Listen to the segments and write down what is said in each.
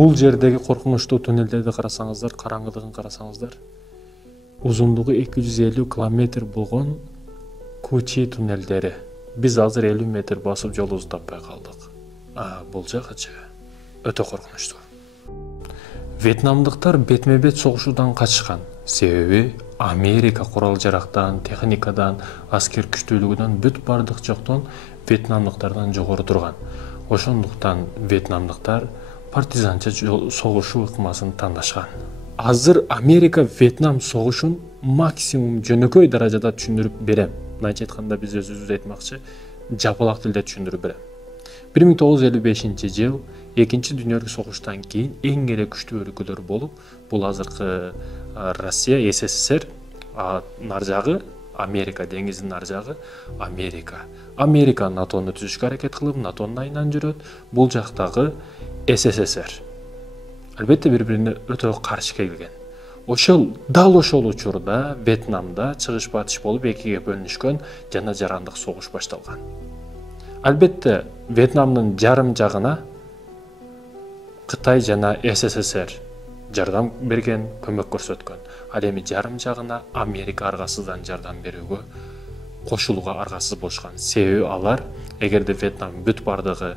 Бул жердеги коркунучтуу туннелдерди карасаңыздар, караңгылыгын карасаңыздар, узундугу 250 километр болгон Кучи туннелдери. Биз азыр 50 метр басып жолубузду таппай калдык. Бул жагычы өтө коркунучтуу. Вьетнамдыктар бетме-бет согушуудан качышкан. Себеби Америка курал-жарактан, техникадан, аскер күчтүүлүгүнөн бүт бардык жоктон вьетнамдыктардан жогору турган. Ошондуктан вьетнамдыктар партизанча согушуу ыкмасын тандашкан. Азыр Америка Вьетнам согушун максимум жөнөкөй даражада түшүндүрүп берем. Мындайча айтканда биз өзүбүз айтмакчы, жапалак тилде түшүндүрүп берем. 1955 жыл Экинчи дүйнөлүк согуштан кийин эң эле күчтүү өлкөлөр болуп, бул азыркы Россия, СССР, нар жагы Америка, деңиздин нар жагы Америка. Америка НАТОну түзүшкө аракет кылып, НАТОнун айынан жүрөт. Бул жактагы СССР. Албетте бири-бирине өтө каршы келген. Дал ошол учурда Вьетнамда чыгыш батыш болуп экиге бөлүнүшкөн жана жарандык согуш башталган. Албетте Вьетнамдын жарым жагына Кытай жана СССР жардам берген, көмөк көрсөткөн. Ал эми жарым жагына Америка аргасыздан жардам берүүгө, кошулууга аргасыз болушкан. Себеби алар эгерде Вьетнам бүт бардыгы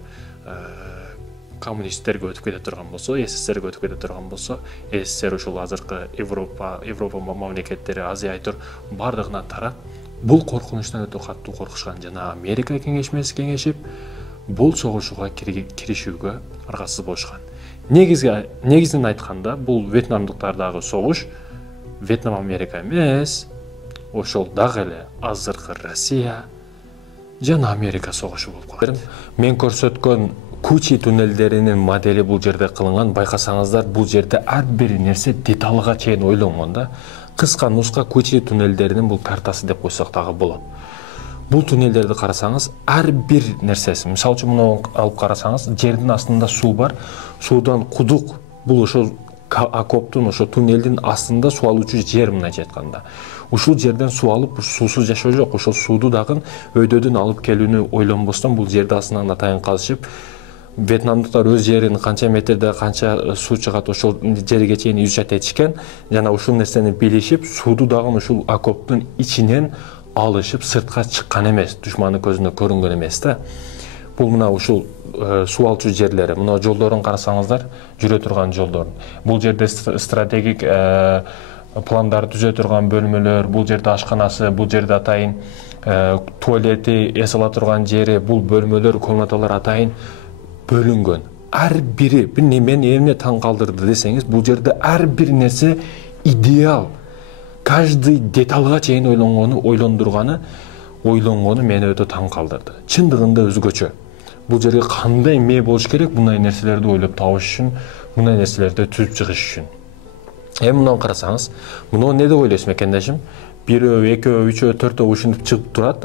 коммунисттерге өтүп кете турган болсо, СССРге өтүп кете турган болсо, СССР ушул азыркы Европа мамлекеттери, Азия айтор бардыгына тарап, бул коркунучтан өтө катуу коркушкан жана Америка кеңешмеси кеңешип, бул согушууга киришүүгө аргасыз болушкан. Негизинен айтканда, бул вьетнамдыктардагы согуш Вьетнам Америка эмес, ошол дагы эле азыркы Россия жана Америка согушу болуп калат. Мен көрсөткөн Кучи туннелдеринин модели бул жерде кылынган. Байкасаңыздар, бул жерде ар бир нерсе деталга чейин ойлонгон да. Кыска нуска Кучи туннелдеринин бул картасы деп койсок дагы болот. Бул туннелдерди карасаңыз, ар бир нерсеси, мисалы үчүн муну алып карасаңыз, жердин астында суу бар, суудан кудук, бул ошол окоптун, ошо туннелдин астында суу алуучу жер, мындайча айтканда. Ушул жерден суу алып, суусуз жашоо жок. Ошол сууду дагы өйдөдөн алып келүүнү ойлонбостон бул жерди астынан атайын казышып, вьетнамдыктар өз жерин канча метрде канча суу чыгат, ошол жерге чейин изучат этишкен жана ушул нерсени билишип, сууду дагы ушул окоптун ичинен алышып сыртка чыккан эмес, душмандын көзүнө көрүнгөн эмес да. Бул мына ушул суу алчу жерлери, мына жолдорун карасаңыздар, жүрө турган жолдор. Бул жерде стратегик пландар түзө турган бөлмөлөр, бул жерде ашканасы, бул жерде атайын туалети, эс ала турган жери, бул бөлмөлөр, комнаталар атайын бөлүнгөн. Ар бири, мен эмне таң калтырды десеңиз, бул жерде ар бир нерсе идеал. Каждый деталга чейин ойлонгону мени өтө таң калтырды. Чындыгында өзгөчө. Бул жерге кандай мээ болуш керек, мындай нерселерди ойлоп табыш үчүн, мындай нерселерди түзүп чыгыш үчүн. Мындан карасаңыз, муну эмне деп ойлойсуң экендешим? Бирөө, экөө, үчөө, төртөө ушинтип чыгып турат,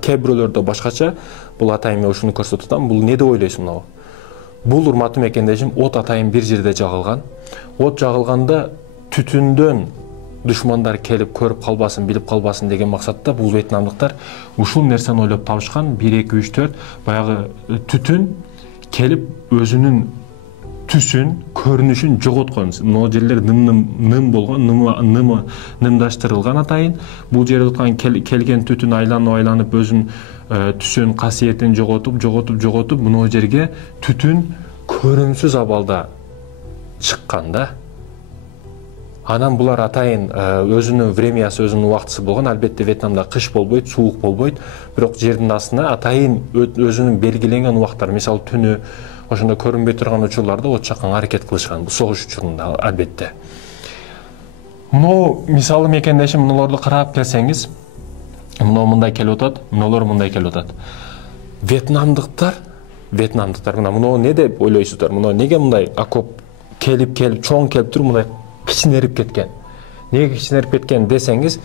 кээ бирөөлөрдө башкача. Бул атайын мен ушуну көрсөтүп атам. Бул эмне деп ойлойсуң мына? Бул урматым экендешим, от атайын бир жерде жагылган. От жагылганда түтүндөн душмандар келип көрүп калбасын, билип калбасын деген максатта бул вьетнамдыктар ушул нерсени ойлоп табышкан. 1 2 3 4 баягы түтүн келип өзүнүн түсүн, көрүнүшүн жоготкон. Могу жерлер ным болгон, нымдаштырылган атайын. Бул жерде келген түтүн айланып өзүнүн түсүн, касиетин жоготуп, мына жерге түтүн көрүнсүз абалда чыккан да. Анан булар атайын өзүнүн времясы, өзүнүн убактысы болгон. Албетте Вьетнамда кыш болбойт, суук болбойт, бирок жердин астына атайын өзүнүн белгиленген убактар, мисалы түнү ошондо көрүнбөй турган учурларда от жакканга аракет кылышкан. Бул согуш учурунда албетте. Мына мисалы мекендешим, мунуларды карап келсеңиз, мына мындай келип атат, мыналар мындай келип атат. Вьетнамдыктар мына эмне деп ойлойсуздар? Мына неге мындай окоп келип чоң келип туруп мындай кичинерип кеткен? Неге кичинерип кеткен десеңиз,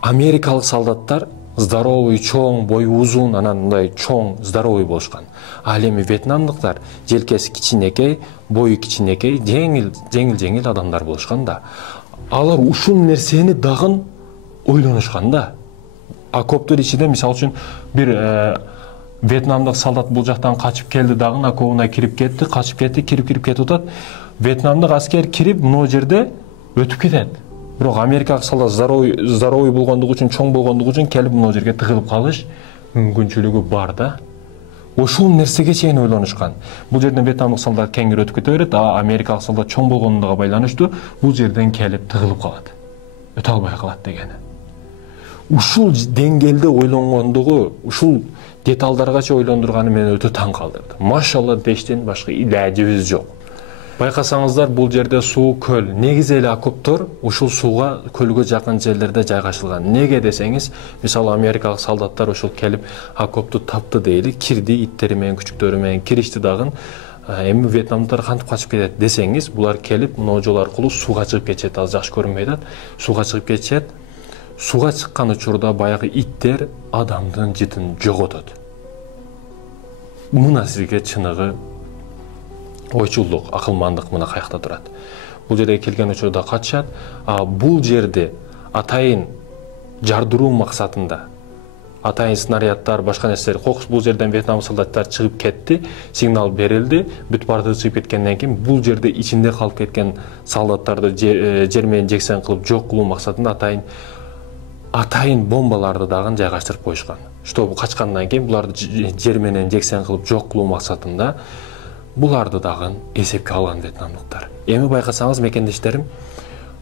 америкалык солдаттар здоровый, чоң, бою узун, анан мындай чоң, здоровый болушкан. Ал эми вьетнамдыктар желкеси кичинекей, бою кичинекей, жеңил адамдар болушкан да. Алар ушул нерсени дагы ойлонушкан да. Окоптор ичинде мисалы үчүн бир Вьетнамдык солдат бул жактан качып келди дагы окобуна кирип кетти, качып кетти, кирип кетип атат. Вьетнамдык аскер кирип могу жерде өтүп кетет. Бирок америкалык солдат здоровый болгондугу үчүн, чоң болгондугу үчүн келип могу жерге тыгылып калыш мүмкүнчүлүгү бар да. Ошол нерсеге чейин ойлонушкан. Бул жерден вьетнамдык солдат кеңири өтүп кете берет, а америкалык солдат чоң болгондуга байланыштуу бул жерден келип тыгылып калат. Өтө албай калат дегени. Ушул деңгээлде ойлонгондугу, ушул деталдаргача ойлондурганы мени өтө таң калтырды. Машалла дештен башка илажыбыз жок. Байкасаңыздар, бул жерде суу көл. Негизи эле окоптор ушул сууга, көлгө жакын жерлерде жайгашылган. Неге десеңиз, мисалы америкалык солдаттар ушул келип окопту тапты дейли, кирди, иттери менен, күчүктөрү менен киришти дагы. Эми вьетнамдыктар кантип качып кетет десеңиз, булар келип могу жол аркылуу сууга чыгып кетишет. Азыр жакшы көрүнбөй атат. Сууга чыгып кетишет. Сууга чыккан учурда баягы иттер адамдын жытын жоготот. Мына сизге чыныгы ойчулдук, акылмандык мына каякта турат. Бул жерге келген учурда качышат, а бул жерде атайын жардыруу максатында атайын снаряддар, башка нерселер, кокус бул жерден вьетнам солдаттар чыгып кетти, сигнал берилди, бүт барды чыгып кеткенден кийин бул жерде ичинде калып кеткен солдаттарды жер менен жексен кылып жок кылуу максатында атайын бомбаларды дагы жайгаштырып коюшкан. Чтобы качкандан кийин буларды жер менен жексен кылып жок кылуу максатында буларды дагы эсепке алган вьетнамдыктар. Эми байкасаңыз мекендештерим,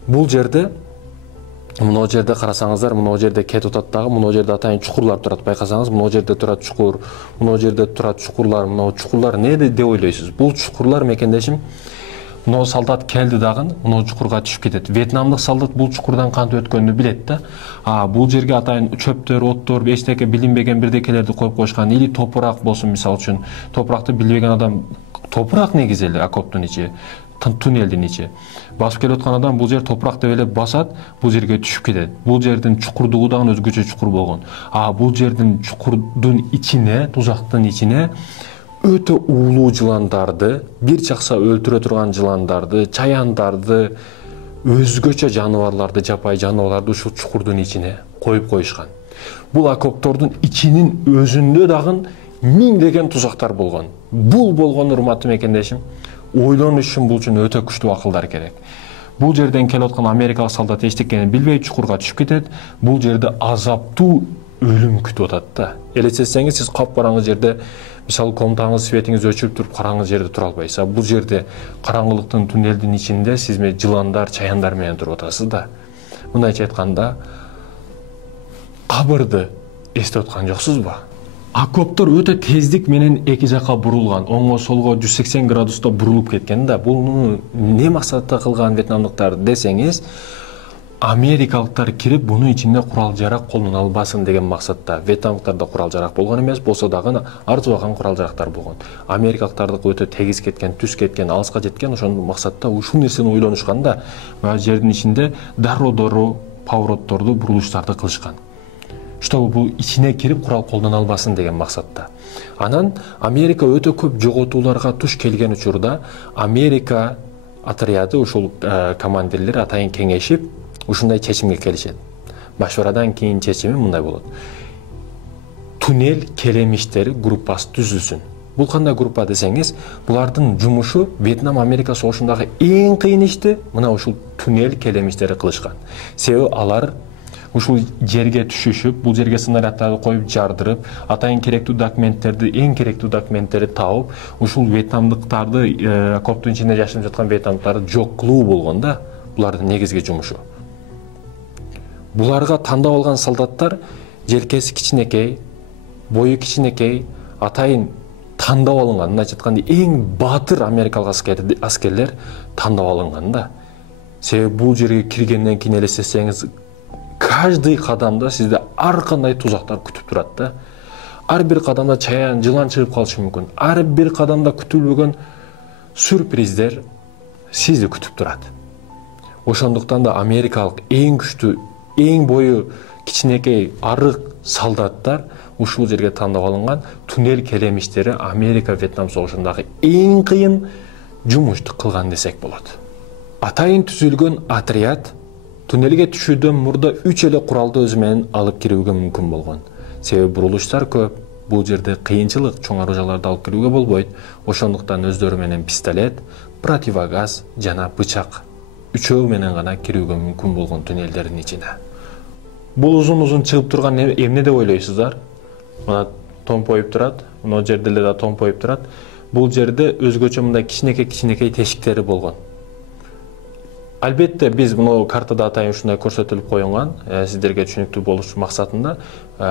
бул жерде мына жерде карасаңыздар, мына жерде кетип атат дагы, мына жерде атайын чукурлар турат. Байкасаңыз, мына жерде турат чукур, мына жерде турат чукурлар, мына чукурлар не деп ойлойсуз? Бул чукурлар мекендешим, мына солдат келди дагы, мына чукурга түшүп кетет. Вьетнамдык солдат бул чукурдан кантип өткөнүн билет да. Бул жерге атайын чөптөр, оттор, эчтеке билинбеген бирдекелерди коюп коюшкан, или топурак болсун, мисалы үчүн. Топуракты билбеген адам, топурак негизи эле окоптун ичи, туннелдин ичи. Басып келип аткан адам бул жер топурак деп эле басат, бул жерге түшүп кетет. Бул жердин чукурдугу дагы өзгөчө чукур болгон. Бул жердин чукурдун ичине, тузактын ичине өтө уулуу жыландарды, бир чакса өлтүрө турган жыландарды, чаяндарды, өзгөчө жаныбарларды, жапай жаныбарларды ушул чукурдун ичине коюп коюшкан. Бул окоптордун ичинин өзүндө дагы миңдеген тузактар болгон. Бул болгон урматтуу мекендешим, ойлонуш үчүн бул үчүн өтө күчтүү акылдар керек. Бул жерден келип аткан америкалык солдат эчтекени билбей чукурга түшүп кетет. Бул жерде азаптуу өлүм күтүп атат да. Элестетсеңиз, сиз капкараңгы жерде, мисалы комнатаңыз светиңиз өчүрүп туруп караңгы жерде тура албайсыз. Бул жерде караңгылыктын туннелдин ичинде сиз жыландар, чаяндар менен туруп атасыз да. Мындайча айтканда, кабырды эстеп аткан жоксузбу? Окоптор өтө тездик менен эки жака бурулган, оңго солго 180 градуста бурулуп кеткен да. Бул не максатта кылган вьетнамдыктар десеңиз, америкалыктар кирип бунун ичинде курал-жарак колуна албасын деген максатта. Вьетнамдыктарда курал-жарак болгон эмес, болсо дагы арзыбаган курал-жарактар болгон. Америкалыктардыкы өтө тегиз кеткен, түз кеткен, алыска жеткен, ошол максатта ушул нерсени ойлонушкан да. Жердин ичинде дароо поворотторду, бурулуштарды кылышкан. Чтобы бул ичине кирип курал колдоно албасын деген максатта. Анан Америка өтө көп жоготууларга туш келген учурда Америка отряды, ушул командирлер атайын кеңешип ушундай чечимге келишет. Машварадан кийин чечими мындай болот. Туннель келемиштери группасы түзүлсүн. Бул кандай группа десеңиз, булардын жумушу Вьетнам-Америка согушундагы эң кыйын ишти мына ушул туннель келемиштери кылышкан. Себеби алар ушул жерге түшүшүп, бул жерге снаряддарды коюп жардырып, атайын керектүү документтерди, эң керектүү документтерди тауып, ушул вьетнамдыктарды, окоптун ичинде жашап жаткан вьетнамдыктарды жок кылуу болгон да. Булардын негизги жумушу. Буларга тандап алган солдаттар желкеси кичинекей, бою кичинекей, атайын тандап алынган. Мындайча айтканда, эң баатыр америкалык аскерлер тандап алынган да. Себеби бул жерге киргенден кийин элестетсеңиз, каждый кадамда сизде ар кандай тузактар күтүп турат да. Ар бир кадамда чаян, жылан чыгып калышы мүмкүн. Ар бир кадамда күтүлбөгөн сюрприздер сизди күтүп турат. Ошондуктан да америкалык эң күчтүү, эң бою кичинекей, арык солдаттар ушул жерге тандап алынган. Туннель келемиштери Америка-Вьетнам согушундагы эң кыйын жумушту кылган десек болот. Атайын түзүлгөн отряд туннелге түшүүдөн мурда 3 эле куралды өзү менен алып кирүүгө мүмкүн болгон. Себеби бурулуштар көп, бул жерде кыйынчылык, чоң оружияларды алып кирүүгө болбойт. Ошондуктан өздөрү менен пистолет, противогаз жана бычак үчөө менен гана кирүүгө мүмкүн болгон туннелдердин ичине. Бул узун чыгып турган эмне деп ойлойсуздар? Мына томпоюп турат, мына жерде эле да томпоюп турат. Бул жерде өзгөчө мындай кичинекей тешиктери болгон. Албетте биз мына картада атайын ушундай көрсөтүлүп коюлган, сиздерге түшүнүктүү болуш максатында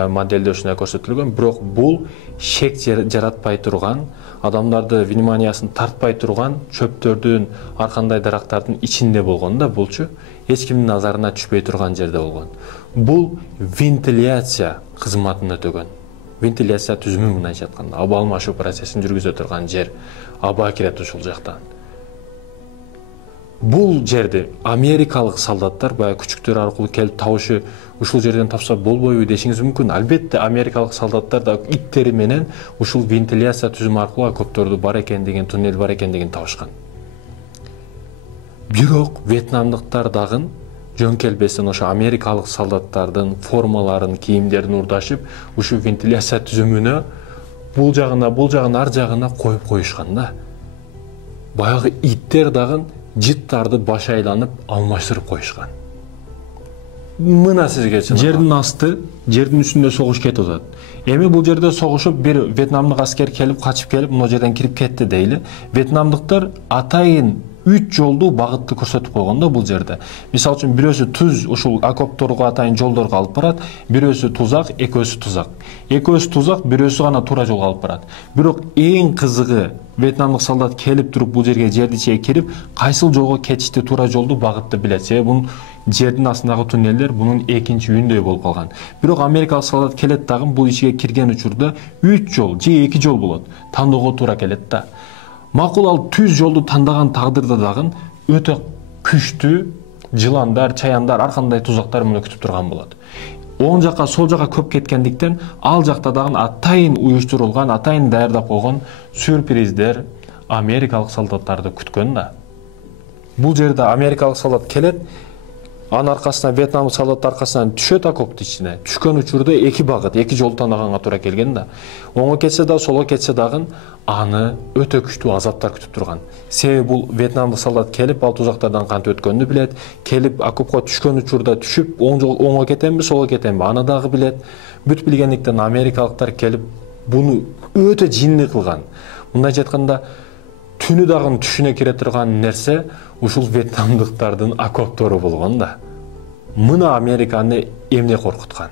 моделде ушундай көрсөтүлгөн, бирок бул шек жаратпай турган, адамдарды вниманиясын тартпай турган чөптөрдүн, ар кандай дарактардын ичинде болгон да булчу, эч кимдин назарына түшпөй турган жерде болгон. Бул вентиляция кызматын өтөгөн. Вентиляция түзүмү мындайча айтканда, аба алмашуу процессин жүргүзө турган жер, аба кирет ушул жактан. Бул жерде америкалык солдаттар баягы күчүктөр аркылуу келип табышы ушул жерден тапса болбойбу дешиңиз мүмкүн. Албетте америкалык солдаттар да иттери менен ушул вентиляция түзүмү аркылуу окопторду бар экендигин, туннел бар экендигин табышкан. Бирок вьетнамдыктар дагы жөн келбестен ошо америкалык солдаттардын формаларын, кийимдерин урдашып, ушул вентиляция түзүмүнө бул жагына, ар жагына коюп коюшкан да. Баягы иттер дагы жыттарды баш айланып алмаштырып коюшкан. Мына сизге жердин асты, жердин үстүндө согуш кетип атат. Эми бул жерде согушуп бир вьетнамдык аскер келип, качып келип, мына жерден кирип кетти дейли. Вьетнамдыктар атайын 3 жолду багытты көрсөтүп койгон да бул жерде. Мисалы үчүн бирөөсү туз ушул окопторго атайын жолдорго алып барат, бирөөсү тузак, экөөсү тузак. Экөөсү тузак, бирөөсү гана туура жолго алып барат. Бирок эң кызыгы, вьетнамдык солдат келип туруп бул жерге жерди чейи кирип, кайсыл жолго кетишти, туура жолду, багытты билет. Себеби бунун жердин астындагы туннелдер бунун экинчи үйүндөй болуп калган. Бирок америкалык солдат келет дагы бул ичиге кирген учурда 3 жол же 2 жол болот. Тандоого туура келет да. Макул ал түз жолду тандаган тагдырда дагы өтө күчтүү жыландар, чаяндар, ар кандай тузактар муну күтүп турган болот. Оң жакка, сол жакка көп кеткендиктен, ал жакта дагы атайын уюштурулган, атайын даярдап койгон сюрприздер америкалык солдаттарды күткөн да. Бул жерде америкалык солдат келет, анын аркасынан вьетнамдык солдат аркасынан түшөт окоптун ичине. Түшкөн учурда 2 багыт, 2 жол тандаганга туура келген да. Оңго кетсе да, солго кетсе дагы аны өтө күчтүү азаптар күтүп турган. Себеби бул вьетнамдык солдат келип, ал тузактардан кантип өткөнүн билет, келип окопко түшкөн учурда түшүп, оңго кетемби, солго кетемби, аны дагы билет. Бүт билгендиктен америкалыктар келип буну өтө жинни кылган. Мындайча айтканда, түнү дагы түшүнө кире турган нерсе ушул вьетнамдыктардын окоптору болгон да. Мына Американы эмне коркуткан?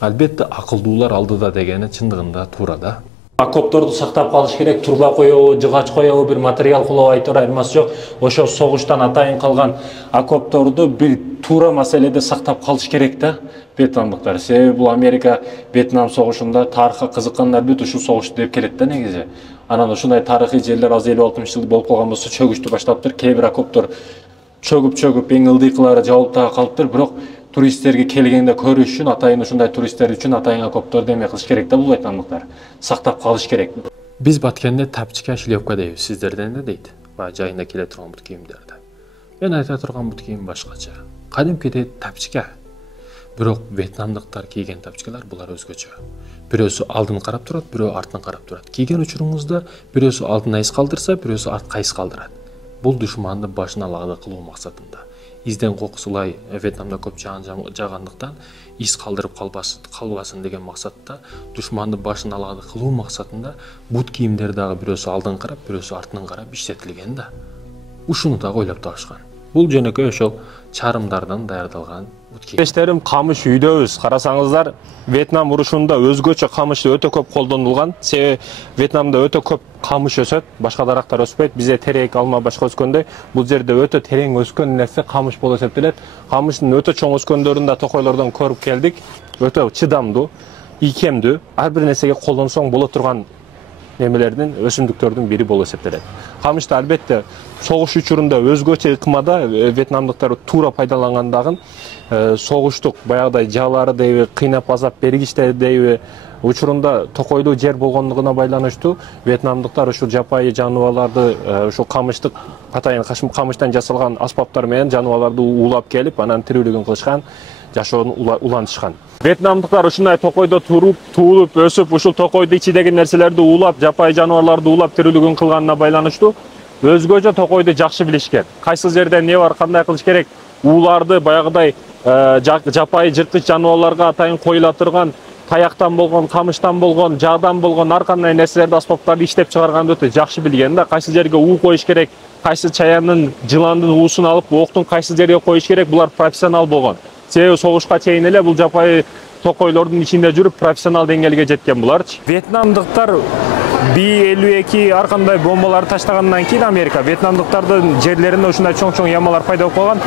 Албетте акылдуулар алдыда дегени чындыгында туура да. Окопторду сактап калыш керек, турба коебу, жыгач коебу, бир материал кулабай тур айырмасы жок. Ошо согуштан атайын калган окопторду бир туура маселеде сактап калыш керек да. Вьетнамдыктар. Себеби бул Америка Вьетнам согушунда тарыхка кызыккандар бүт ушул согушту деп келет да негизи. Анан ушундай тарыхый жерлер аз 50-60 жыл болуп калган болсо чөгүштү баштаптыр. Кээ бир окоптор чөгүп эң ылдыйкылары жабылып да калыптыр. Бирок туристтерге келгенде көрүш үчүн, атайын ушундай туристтер үчүн атайын окопторду эме кылыш керек да бул вьетнамдыктар. Сактап калыш керек. Биз Баткенде тапчка шлепка дейбиз. Сиздерден да дейт. Баягы жайында келе турган бут кийимдерди. Мен айта турган бут кийим башкача. Кадимкидей тапчка. Бирок вьетнамдыктар кийген тапчкалар булар өзгөчө. Бирөөсү алдын карап турат, бирөө артын карап турат. Кийген учуруңузда бирөөсү алдын айыз калтырса, бирөөсү артка айыз калтырат. Бул душманды башына лагда кылуу максатында. Изден кокусулай Вьетнамда көп жагандыктан из калтырып калбасын деген максатта, душманды башына лагда кылуу максатында бут кийимдер дагы бирөөсү алдын карап, бирөөсү артын карап иштетилген да. Ушуну да ойлоп табышкан. Бул жөнөкөй ошол чарымдардан даярдалган бут кийим. Эштерим камыш үйдөбүз. Карасаңыздар, Вьетнам урушунда өзгөчө камыш өтө көп колдонулган. Себеби Вьетнамда өтө көп камыш өсөт, башка дарактар өспөйт. Бизде терек, алма башка өскөндөй, бул жерде өтө терең өскөн нерсе камыш болуп эсептелет. Камыштын өтө чоң өскөндөрүн да токойлордон көрүп келдик. Өтө чыдамдуу, ийкемдүү, ар бир нерсеге колдонсоң боло турган немелердин, өсүмдүктөрдүн бири болуп эсептелет. Камышты албетте согуш учурунда өзгөчө ыкмада вьетнамдыктар туура пайдалангандагы согуштук баягыдай жалары дейби, кыйнап азап бергичтер дейби учурунда токойлуу жер болгондугуна байланыштуу вьетнамдыктар ушул жапайы жаныбарларды ушул камыштык атайын камыштан жасалган аспаптар менен жаныбарларды уулап келип, анан тирүүлүгүн кылышкан. жашоонун улантышкан. Вьетнамдыктар ушундай токойдо туулуп, өсүп, ушул токойдун ичидеги нерселерди уулап, жапайы жаныбарларды уулап тирүүлүгүн кылганына байланыштуу өзгөчө токойду жакшы билишкен. Кайсы жерде эмне бар, кандай кылыш керек, ууларды баягыдай жапайы жырткыч жаныбарларга атайын коюла турган таяктан болгон, камыштан болгон, жагдан болгон ар кандай нерселерди, аспаптарды иштеп чыгарганды өтө жакшы билген да. Кайсы жерге уу коюш керек, кайсы чаяндын, жыландын уусун алып, октун кайсы жерге коюш керек, булар профессионал болгон. Себеби согушка чейин эле бул жапайы токойлордун ичинде жүрүп профессионал деңгээлге жеткен буларчы. Вьетнамдыктар Би-52 ар кандай бомбаларды таштагандан кийин Америка вьетнамдыктардын жерлеринде ушундай чоң-чоң ямалар пайда болуп калган.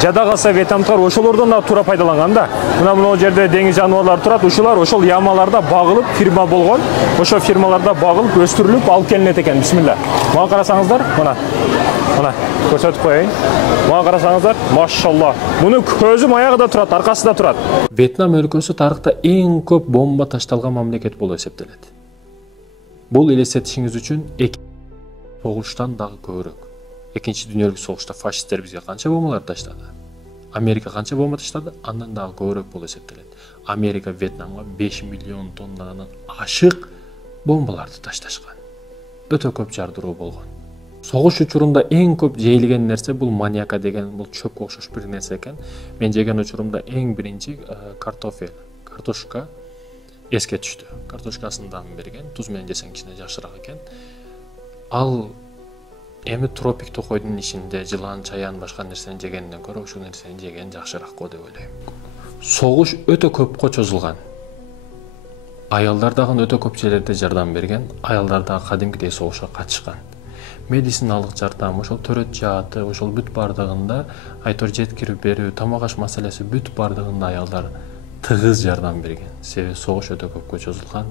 Жада калса вьетнамдыктар ошолордон да туура пайдаланган да. Мына жерде деңиз жаныбарлары турат, ушулар ошол ямаларда багылып, фирма болгон. Ошо фирмаларда багылып, өстүрүлүп, алып келинет экен. Бисмилла. Мага карасаңыздар, мына көрсөтүп коеюн. Мага карасаңыздар, машалла. Мунун көзү аягы да турат, аркасы да турат. Вьетнам өлкөсү тарыхта эң көп бомба ташталган мамлекет болуп эсептелет. Бул элестетишиңиз үчүн согуштан дагы көбүрөөк. Экинчи дүйнөлүк согушта фашисттер бизге канча бомбалар таштады? Америка канча бомба таштады? Андан дагы көбүрөөк болуп эсептелет. Америка Вьетнамга 5 миллион тоннадан ашык бомбаларды ташташкан. Өтө көп жардыруу болгон. Согуш учурунда эң көп жейилген нерсе бул маньяка деген, бул чөпкө окшош бир нерсе экен. Мен жеген учурумда эң биринчи картофель, картошка эске түштү. Картошкасын дагы берген, туз менен жесең кичине жакшыраак экен. Ал эми тропик токойдун ичинде жылан, чаян башка нерсени жегенден көрө ушул нерсени жеген жакшыраак го деп ойлойм. Согуш өтө көпкө чозулган. Аялдар дагы өтө көп жерлерде жардам берген, аялдар дагы кадимкидей согушка катышкан. Медициналык жардам, ошол төрөт жааты, ошол бүт бардыгында айтор жеткирип берүү, тамак аш маселеси бүт бардыгында аялдар тыгыз жардам берген. Себеби согуш өтө көпкө чозулган,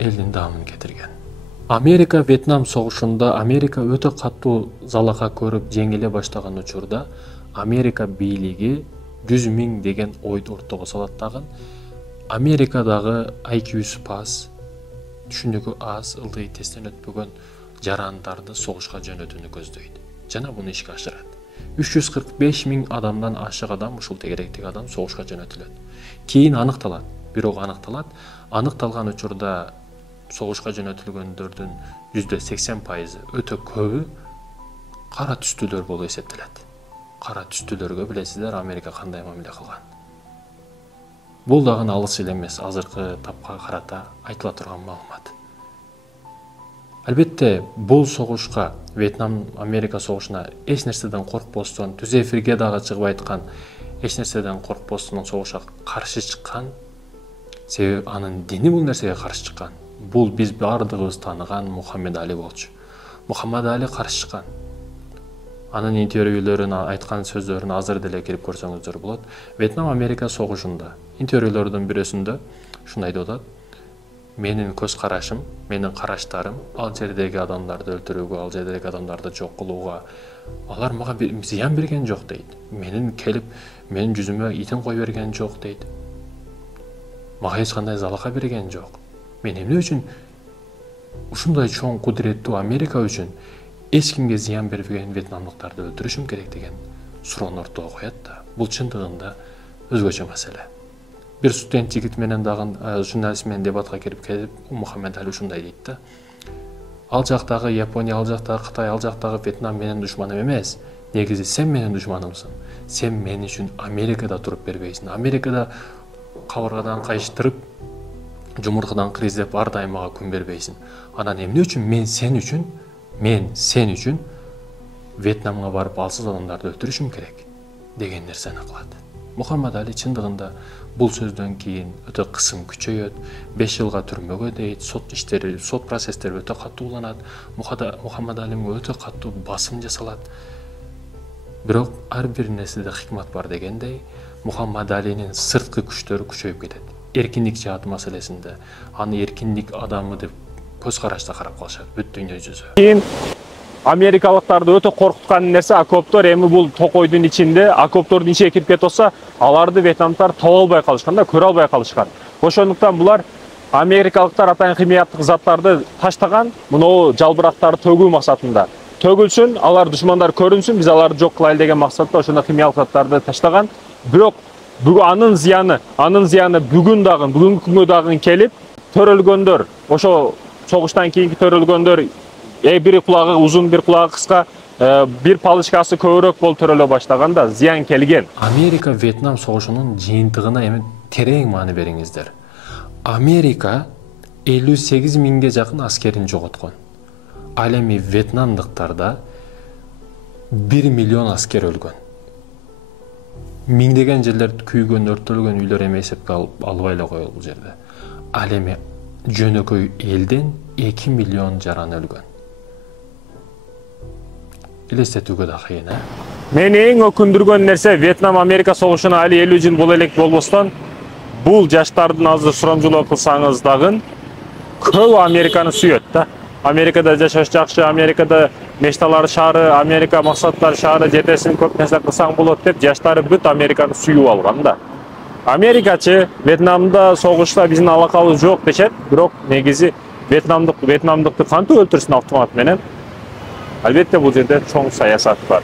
элдин даамын кетирген. Америка Вьетнам согушунда Америка өтө катуу залака көрүп жеңиле баштаган учурда Америка бийлиги 100 000 деген ойду ортого салат дагы. Америкадагы IQ-су пас, түшүнүгү аз, ылдый тесттен өтпөгөн жарандарды согушка жөнөтүүнү көздөйт. Жана буну ишке ашырат. 345 000 адамдан ашык адам, ушул тегеректеги адам согушка жөнөтүлөт. Кийин аныкталат, бирок аныкталган учурда согушка жөнөтүлгөндөрдүн %80% өтө көбү кара түстүүлөр болуп эсептелет. Кара түстүүлөргө билесиздер Америка кандай мамиле кылган. Бул дагы алыс эле эмес, азыркы тапка карата айтыла турган маалымат. Албетте, бул согушка, Вьетнам-Америка согушуна эч нерседен коркпостон, түз эфирге дагы чыгып айткан, эч нерседен коркпостон согушка каршы чыккан, себеби анын дини бул нерсеге каршы чыккан. Бул биз бардыгыбыз тааныган Мухаммед Али болчу. Мухаммед Али каршы чыккан. Анын интервьюлөрүн, айткан сөздөрүн азыр деле кирип көрсөңүздөр болот. Вьетнам-Америка согушунда интервьюлөрдүн бирөөсүндө ушундай деп атат: менин көз карашым, менин караштарым ал жердеги адамдарды өлтүрүүгө, ал жердеги адамдарды жок кылууга, алар мага зыян берген жок дейт. Менин келип, менин жүзүмө итин кой берген жок дейт. Мага эч кандай залака берген жок. Мен эмне үчүн ушундай чоң кудуреттүү Америка үчүн эч кимге зыян бербеген вьетнамдыктарды өлтүрүшүм керек деген суроону ортого коет да. Бул чындыгында өзгөчө маселе. Бир студент жигит менен дагы журналист менен дебатка кирип келип, Мухаммед Али ушундай дейт да: ал жактагы Япония, ал жактагы Кытай, ал жактагы Вьетнам менин душманым эмес. Негизи сен менин душманымсың. Сен мен үчүн Америкада туруп бербейсиң. Америкада кабыргадан кайыштырып, жумуркадан кириздеп ар дайым мага күн бербейсиң. Анан эмне үчүн мен сен үчүн Вьетнамга барып алсыз адамдарды өлтүрүшүм керек деген нерсени кылат. Мухаммед Али чындыгында бул сөздөн кийин өтө кысым күчөйөт, 5 жылга түрмөгө дейт, сот процесстери өтө катуу уланат. Мухаммед Алиге өтө катуу басым жасалат. Бирок ар бир нерседе хикмат бар дегендей, Мухаммед Алинин сырткы күчтөрү күчөйүп кетет. Эркиндик жааты маселесинде аны эркиндик адамы деп көз карашта карап калышат бүт дүйнө жүзү. Кийин америкалыктарды өтө коркуткан нерсе окоптор. Эми бул токойдун ичинде, окоптордун ичине кирип кетип атса, аларды вьетнамдыктар таба албай калышкан да, көрө албай калышкан. Ошондуктан булар америкалыктар атайын химияттык заттарды таштаган, мынау жалбырактарды төгүү максатында. Төгүлсүн, алар душмандар көрүнсүн, биз аларды жок кылайлы деген максатта ошондой химиялык заттарды таштаган. Бирок анын зыяны бүгүнкү күнгө дагы келип, төрөлгөндөр, ошо согуштан кийинки төрөлгөндөр, бири кулагы узун, бир кулагы кыска, бир палычкасы көбүрөөк болуп төрөлө баштаганда зыян келген. Америка Вьетнам согушунун жыйынтыгына эми терең маани бериңиздер. Америка 58 миңге жакын аскерин жоготкон. Ал эми вьетнамдыктарда 1 миллион аскер өлгөн. Миңдеген жерлер күйгөн, өрттөлгөн үйлөр эми эсепке албай эле коелу бул жерде. Ал эми жөнөкөй элден 2 миллион жаран өлгөн. Элестетүүгө да кыйын, Мени эң өкүндүргөн нерсе Вьетнам Америка согушуна али 50 жыл боло элек болбостон, бул жаштардын азыр сурамжылоо кылсаңыз дагы көбү Американы сүйөт да. Америкада жашаш жакшы, Америкада мечталар шаары, Америка максаттар шаары, жетесин көп нерсе кылсаң болот деп жаштары бүт Американы сүйүп алган да. Америкачы Вьетнамда согушта биздин алакабыз жок дешет, бирок негизи Вьетнамдыкты кантип өлтүрсүн автомат менен? Албетте бул жерде чоң саясат бар.